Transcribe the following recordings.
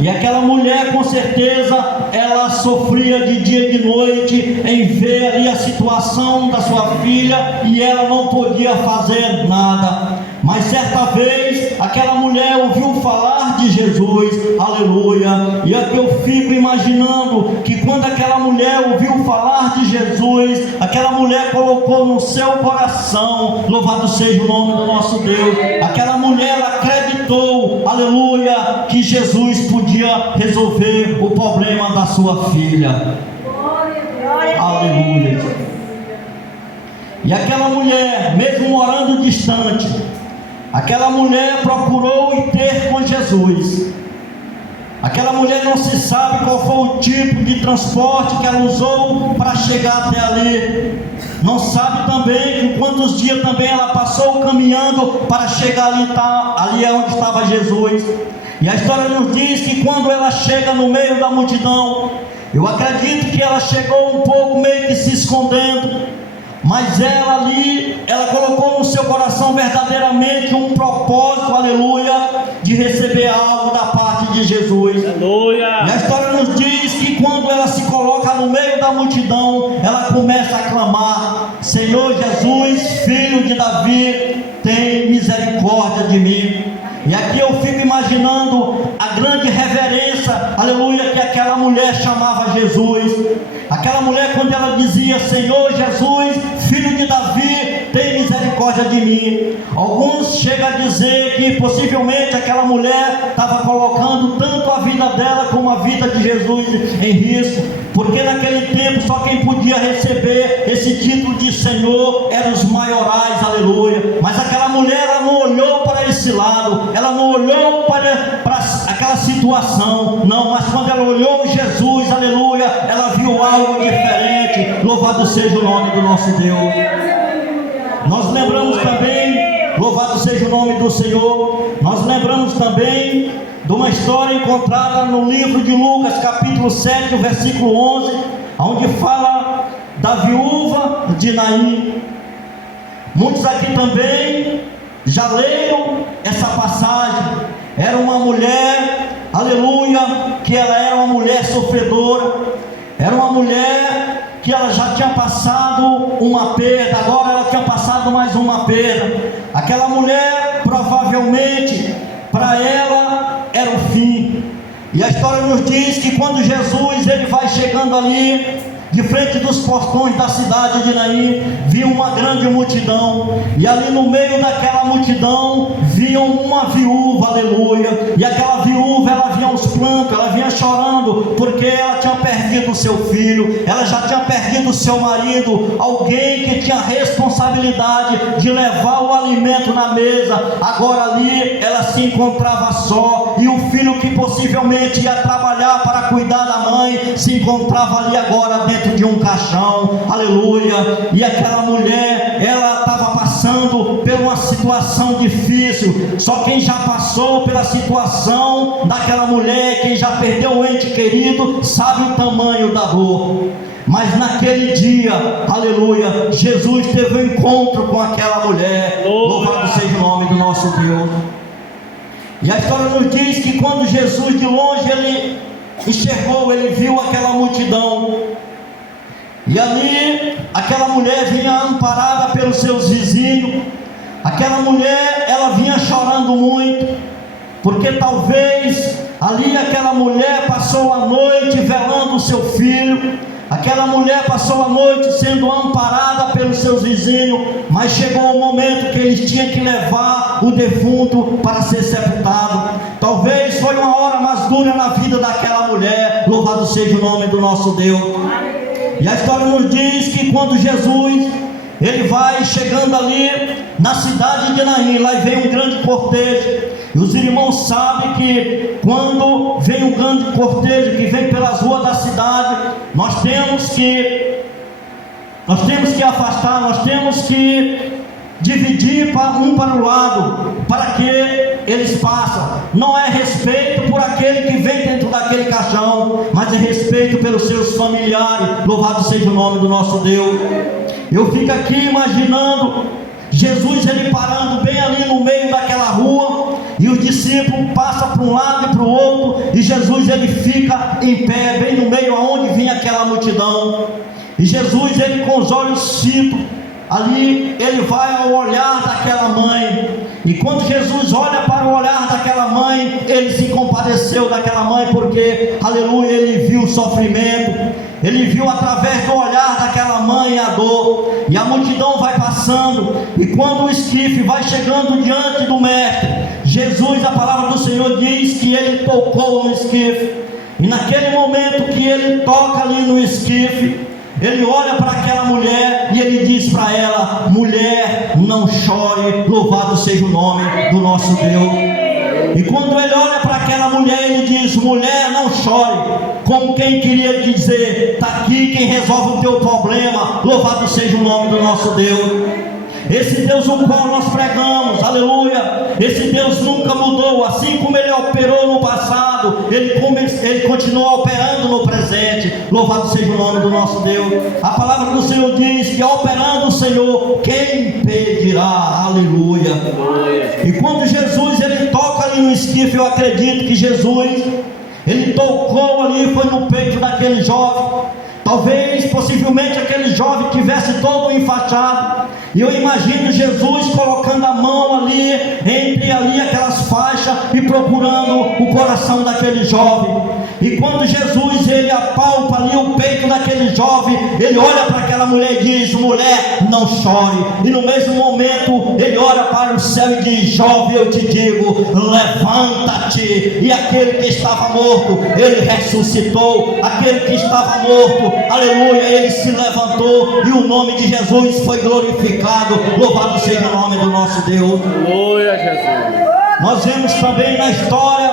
E aquela mulher, com certeza, ela sofria de dia e de noite em ver ali a situação da sua filha e ela não podia fazer nada. Mas certa vez, aquela mulher ouviu falar de Jesus, aleluia. E aqui eu fico imaginando que quando aquela mulher ouviu falar de Jesus, aquela mulher colocou no seu coração, louvado seja o nome do nosso Deus, aquela mulher acreditou, aleluia, que Jesus podia resolver o problema da sua filha. Aleluia. E aquela mulher, mesmo morando distante, aquela mulher procurou ir ter com Jesus. Aquela mulher não se sabe qual foi o tipo de transporte que ela usou para chegar até ali. Não sabe também quantos dias também ela passou caminhando para chegar ali é onde estava Jesus. E a história nos diz que quando ela chega no meio da multidão, eu acredito que ela chegou um pouco meio que se escondendo. Mas ela ali, ela colocou no seu coração verdadeiramente um propósito, aleluia, de receber algo da parte de Jesus. Aleluia. E a história nos diz que quando ela se coloca no meio da multidão, ela começa a clamar: Senhor Jesus, filho de Davi, tem misericórdia de mim. E aqui eu fico imaginando a grande reverência, aleluia, que aquela mulher chamava Jesus. Aquela mulher, quando ela dizia: Senhor Jesus, filho de Davi, tem misericórdia de mim. Alguns chegam a dizer que possivelmente aquela mulher estava colocando tanto a vida dela como a vida de Jesus em risco, porque naquele tempo só quem podia receber esse título de Senhor eram os maiorais, aleluia. Mas aquela mulher, ela não olhou para esse lado, ela não olhou para aquela situação, não, mas quando ela olhou Jesus, aleluia, ela viu algo diferente. Louvado seja o nome do nosso Deus. Nós lembramos também, louvado seja o nome do Senhor, nós lembramos também de uma história encontrada no livro de Lucas, capítulo 7, versículo 11, onde fala da viúva de Naim. Muitos aqui também já leram essa passagem. Era uma mulher, aleluia, que ela era uma mulher sofredora, era uma mulher que ela já tinha passado uma perda, agora ela tinha passado mais uma perda. Aquela mulher, provavelmente, para ela era o fim. E a história nos diz que quando Jesus ele vai chegando ali, de frente dos portões da cidade de Naim, viu uma grande multidão, e ali no meio daquela multidão, viam uma viúva, aleluia, e aquela viúva, ela vinha aos prantos, ela vinha chorando, porque ela tinha perdido o seu filho, ela já tinha perdido o seu marido, alguém que tinha responsabilidade de levar o alimento na mesa, agora ali, ela se encontrava só, e o filho que possivelmente ia trabalhar para cuidar da mãe, se encontrava ali agora dentro de um caixão, aleluia. E aquela mulher, ela estava passando por uma situação difícil. Só quem já passou pela situação daquela mulher, quem já perdeu o ente querido, sabe o tamanho da dor. Mas naquele dia, aleluia, Jesus teve um encontro com aquela mulher. Louvado seja o nome do nosso Deus. E a história nos diz que quando Jesus de longe ele enxergou, ele viu aquela multidão, e ali aquela mulher vinha amparada pelos seus vizinhos. Aquela mulher, ela vinha chorando muito, porque talvez ali aquela mulher passou a noite velando o seu filho. Aquela mulher passou a noite sendo amparada pelos seus vizinhos, mas chegou o momento que eles tinham que levar o defunto para ser sepultado. Talvez foi uma hora mais dura na vida daquela mulher. Louvado seja o nome do nosso Deus. E a história nos diz que quando Jesus ele vai chegando ali na cidade de Naim, lá vem um grande cortejo. E os irmãos sabem que quando vem um grande cortejo que vem pelas ruas da cidade, nós temos que afastar, nós temos que dividir um para o lado, para que eles passem. Não é respeito por aquele que vem dentro daquele caixão, mas é respeito pelos seus familiares. Louvado seja o nome do nosso Deus. Eu fico aqui imaginando Jesus ele parando bem ali no meio daquela rua, e os discípulos passam para um lado e para o outro, e Jesus ele fica em pé, bem no meio aonde vinha aquela multidão. E Jesus, ele com os olhos fitos, ali ele vai ao olhar daquela mãe, e quando Jesus olha para o olhar daquela mãe, ele se compadeceu daquela mãe, porque, aleluia, ele viu o sofrimento, ele viu através do olhar daquela mãe a dor, e a multidão vai passando, e quando o esquife vai chegando diante do mestre, Jesus, a palavra do Senhor diz que ele tocou no esquife, e naquele momento que ele toca ali no esquife, ele olha para aquela mulher e ele diz para ela: mulher, não chore, louvado seja o nome do nosso Deus. E quando ele olha para aquela mulher, ele diz: mulher, não chore, como quem queria dizer: está aqui quem resolve o teu problema, louvado seja o nome do nosso Deus. Esse Deus o qual nós pregamos, aleluia, esse Deus nunca mudou. Assim como ele operou no passado, ele continua operando no presente, louvado seja o nome do nosso Deus. A palavra do Senhor diz que operando o Senhor, quem impedirá? Aleluia. E quando Jesus ele toca ali no esquife, eu acredito que Jesus ele tocou ali, foi no peito daquele jovem. Talvez, possivelmente, aquele jovem tivesse todo enfaixado, e eu imagino Jesus colocando a mão ali, entre ali aquelas faixas, e procurando o coração daquele jovem. E quando Jesus ele apalpa ali o peito daquele jovem, ele olha para aquela mulher e diz: mulher, não chore. E no mesmo momento ele olha para o céu e diz: jovem, eu te digo, levanta-te. E aquele que estava morto, ele ressuscitou. Aquele que estava morto, aleluia, ele se levantou, e o nome de Jesus foi glorificado. Louvado seja o nome do nosso Deus. Glória a Jesus. Nós vemos também na história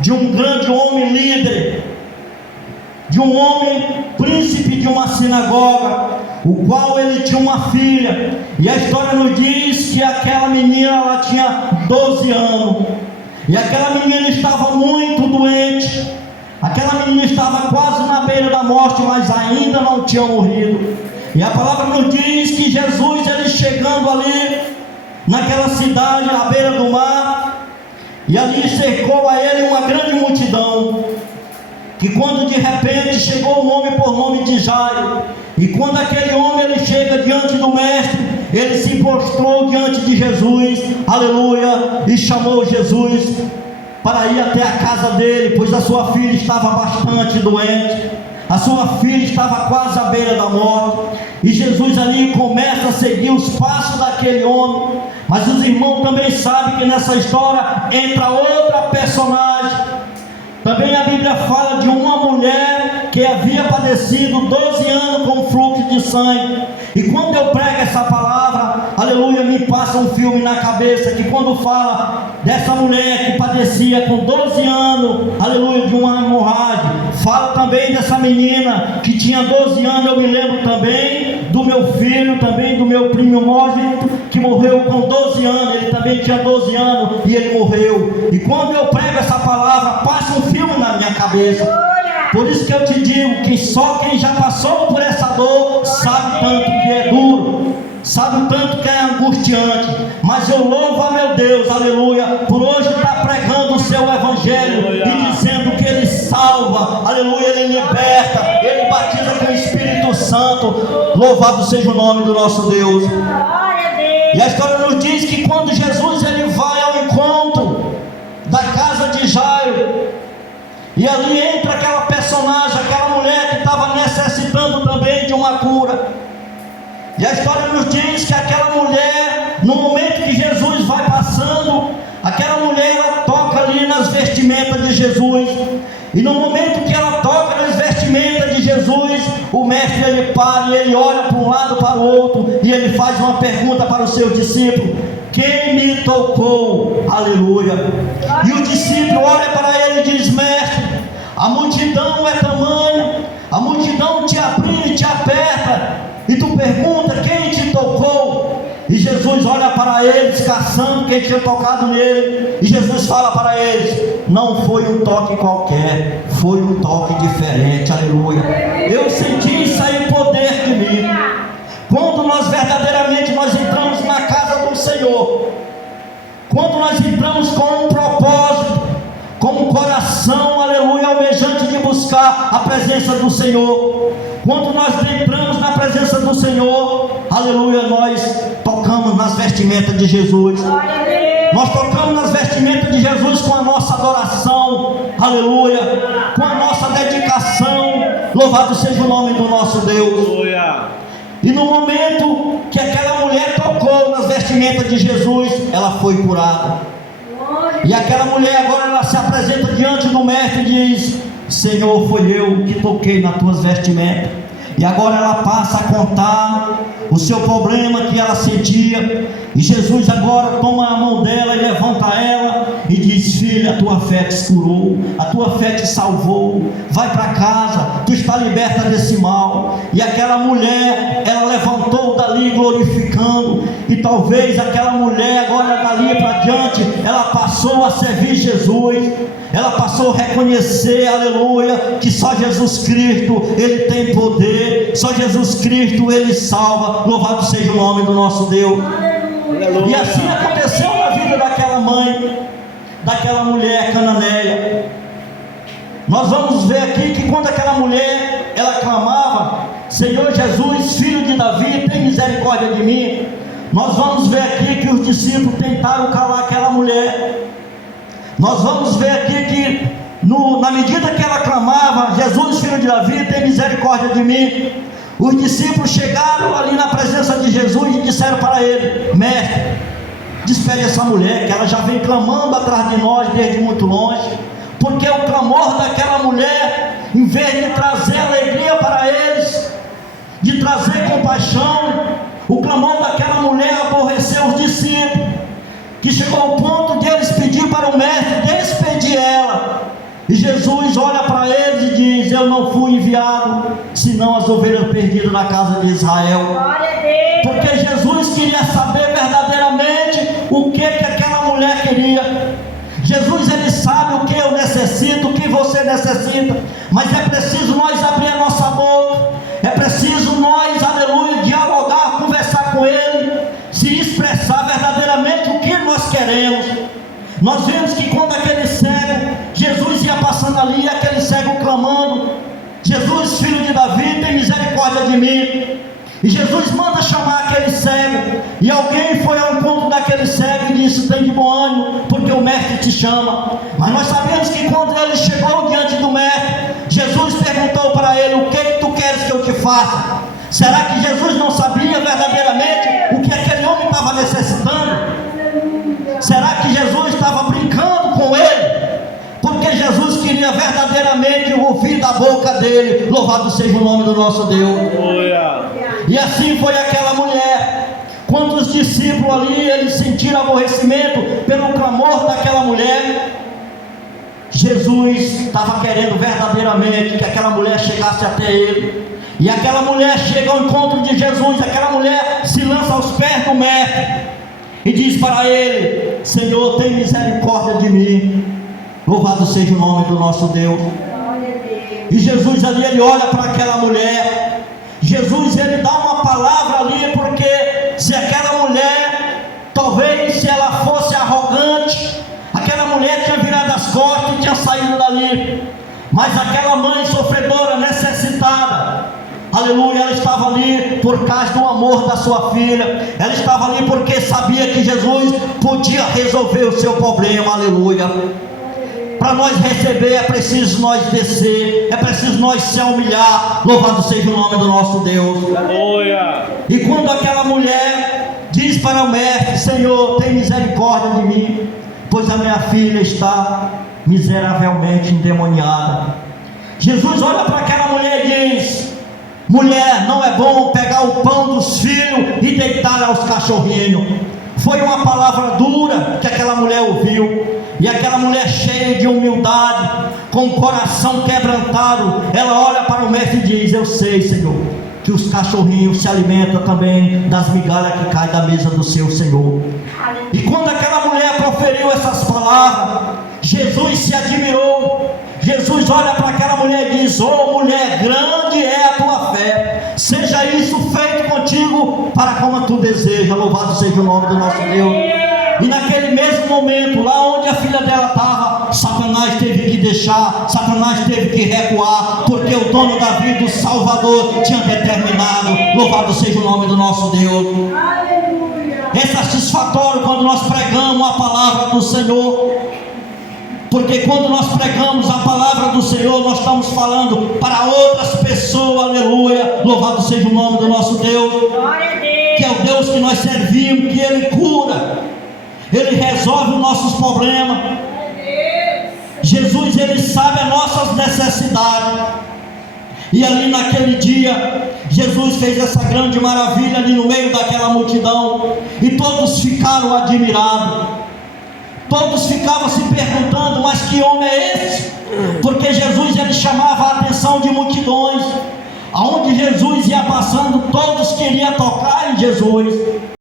de um grande homem líder, de um homem príncipe de uma sinagoga, o qual ele tinha uma filha, e a história nos diz que aquela menina ela tinha 12 anos, e aquela menina estava muito doente. Aquela menina estava quase na beira da morte, mas ainda não tinha morrido. E a palavra nos diz que Jesus, ele chegando ali, naquela cidade, à beira do mar, e ali cercou a ele uma grande multidão, que quando de repente chegou um homem por nome de Jairo, e quando aquele homem ele chega diante do mestre, ele se prostrou diante de Jesus, aleluia, e chamou Jesus para ir até a casa dele, pois a sua filha estava bastante doente, a sua filha estava quase à beira da morte, e Jesus ali começa a seguir os passos daquele homem. Mas os irmãos também sabem que nessa história entra outra personagem. Também a Bíblia fala de uma mulher que havia padecido 12 anos com fluxo de sangue. E quando eu prego essa palavra, aleluia, me passa um filme na cabeça, que quando fala dessa mulher que padecia com 12 anos, aleluia, de uma hemorragia, fala também dessa menina que tinha 12 anos. Eu me lembro também do meu filho, também do meu primogênito, que morreu com 12 anos, ele também tinha 12 anos e ele morreu. E quando eu prego essa palavra, passa um filme na minha cabeça. Por isso que eu te digo que só quem já passou por essa dor sabe tanto que é duro, sabe tanto que é angustiante. Mas eu louvo a meu Deus, aleluia, por hoje estar pregando o seu evangelho e dizendo que ele salva, aleluia, ele liberta, ele batiza com o Espírito Santo. Louvado seja o nome do nosso Deus. E a história nos diz que quando Jesus ele vai ao encontro da casa de Jairo, e ali entra aquela personagem, aquela mulher que estava necessitando também de uma cura. E a história nos diz que aquela mulher, no momento que Jesus vai passando, aquela mulher ela toca ali nas vestimentas de Jesus. E no momento que ela toca nas vestimentas de Jesus, o mestre ele para e ele olha para um lado para o outro, e ele faz uma pergunta para os seus discípulos: quem me tocou? Aleluia. E o discípulo olha para ele e diz: mestre, a multidão é tamanha, a multidão te abriu e te aperta, e tu pergunta quem te tocou? E Jesus olha para eles, caçando quem tinha tocado nele, e Jesus fala para eles: não foi um toque qualquer, foi um toque diferente. Aleluia. Eu senti sair poder de mim. Quando nós verdadeiramente nós entramos na casa do Senhor, quando nós entramos com um propósito, buscar a presença do Senhor. Quando nós entramos na presença do Senhor, aleluia, nós tocamos nas vestimentas de Jesus. Nós tocamos nas vestimentas de Jesus com a nossa adoração, aleluia, com a nossa dedicação. Louvado seja o nome do nosso Deus. E no momento que aquela mulher tocou nas vestimentas de Jesus, ela foi curada. E aquela mulher agora ela se apresenta diante do mestre e diz: Senhor, foi eu que toquei nas tuas vestimentas. E agora ela passa a contar o seu problema que ela sentia. E Jesus agora toma a mão dela e levanta ela e diz: filha, a tua fé te curou, a tua fé te salvou, vai para casa, tu está liberta desse mal. E aquela mulher, ela levantou dali glorificando. E talvez aquela mulher agora dali para diante, ela passou a servir Jesus. Ela passou a reconhecer, aleluia, que só Jesus Cristo, Ele tem poder, só Jesus Cristo, Ele salva. Louvado seja o nome do nosso Deus. Aleluia. E assim aconteceu na vida daquela mãe, daquela mulher cananeia. Nós vamos ver aqui que quando aquela mulher, ela clamava: Senhor Jesus, filho de Davi, tem misericórdia de mim. Nós vamos ver aqui que os discípulos tentaram calar aquela mulher. Nós vamos ver aqui que na medida que ela clamava: Jesus, filho de Davi, tem misericórdia de mim, os discípulos chegaram ali na presença de Jesus e disseram para ele: mestre, despede essa mulher, que ela já vem clamando atrás de nós desde muito longe. Porque o clamor daquela mulher, em vez de trazer alegria para eles, de trazer compaixão, o clamor daquela mulher aborreceu os discípulos, que chegou ao ponto de eles pedir para o mestre despedir ela. E Jesus olha para eles e diz: eu não fui enviado senão as ovelhas perdidas na casa de Israel. Porque Jesus queria saber verdadeiramente o que aquela mulher queria. Jesus, Ele sabe o que eu necessito, o que você necessita, mas é preciso nós abrir a nossa boca, é preciso nós, aleluia, dialogar, conversar com Ele, se expressar verdadeiramente o que nós queremos. Nós vemos que quando aquele cego, Jesus ia passando ali, aquele cego clamando: Jesus, filho de Davi, tem misericórdia de mim. E Jesus manda chamar aquele cego, e alguém foi ao encontro daquele cego e disse: tem de bom ânimo, porque o mestre te chama. Mas nós sabemos que quando ele chegou diante do mestre, Jesus perguntou para ele: o que tu queres que eu te faça? Será que Jesus não sabia verdadeiramente o que aquele homem estava necessitando? Será que Jesus estava brincando com ele? Porque Jesus queria verdadeiramente ouvir da boca dele. Louvado seja o nome do nosso Deus. E assim foi aquela mulher. Quando os discípulos ali, eles sentiram aborrecimento pelo clamor daquela mulher, Jesus estava querendo verdadeiramente que aquela mulher chegasse até ele. E aquela mulher chega ao encontro de Jesus. Aquela mulher se lança aos pés do mestre e diz para ele: Senhor, tem misericórdia de mim. Louvado seja o nome do nosso Deus. E Jesus ali, ele olha para aquela mulher. Jesus, ele dá uma palavra ali, porque se aquela mulher, talvez se ela fosse arrogante, aquela mulher tinha virado as costas e tinha saído dali. Mas aquela mãe sofredora, necessitada, aleluia, ela estava ali por causa do amor da sua filha. Ela estava ali porque sabia que Jesus podia resolver o seu problema, aleluia. Para nós receber é preciso nós descer, é preciso nós se humilhar. Louvado seja o nome do nosso Deus. Aleluia. E quando aquela mulher diz para o mestre: Senhor, tem misericórdia de mim, pois a minha filha está miseravelmente endemoniada. Jesus olha para aquela mulher e diz: mulher, não é bom pegar o pão dos filhos e deitar aos cachorrinhos. Foi uma palavra dura que aquela mulher ouviu. E aquela mulher cheia de humildade, com o coração quebrantado, ela olha para o mestre e diz: eu sei, Senhor, que os cachorrinhos se alimentam também das migalhas que caem da mesa do seu Senhor. E quando aquela mulher proferiu essas palavras, Jesus se admirou. Jesus olha para aquela mulher e diz: oh mulher, grande é a tua fé, seja isso feito contigo para como tu deseja. Louvado seja o nome do nosso Deus. E naquele mesmo momento, lá onde a filha dela estava, Satanás teve que deixar, Satanás teve que recuar, porque o dono da vida, o Salvador, tinha determinado. Louvado seja o nome do nosso Deus. Aleluia. É satisfatório quando nós pregamos a palavra do Senhor, porque quando nós pregamos a palavra do Senhor, nós estamos falando para outras pessoas, aleluia, louvado seja o nome do nosso Deus, Glória a Deus. que é o Deus que nós servimos, que Ele cura, Ele resolve os nossos problemas. Glória a Deus. Jesus, Ele sabe as nossas necessidades, e ali naquele dia, Jesus fez essa grande maravilha ali no meio daquela multidão, e todos ficaram admirados. Todos ficavam se perguntando, mas que homem é esse? Porque Jesus, ele chamava a atenção de multidões. Aonde Jesus ia passando, todos queriam tocar em Jesus.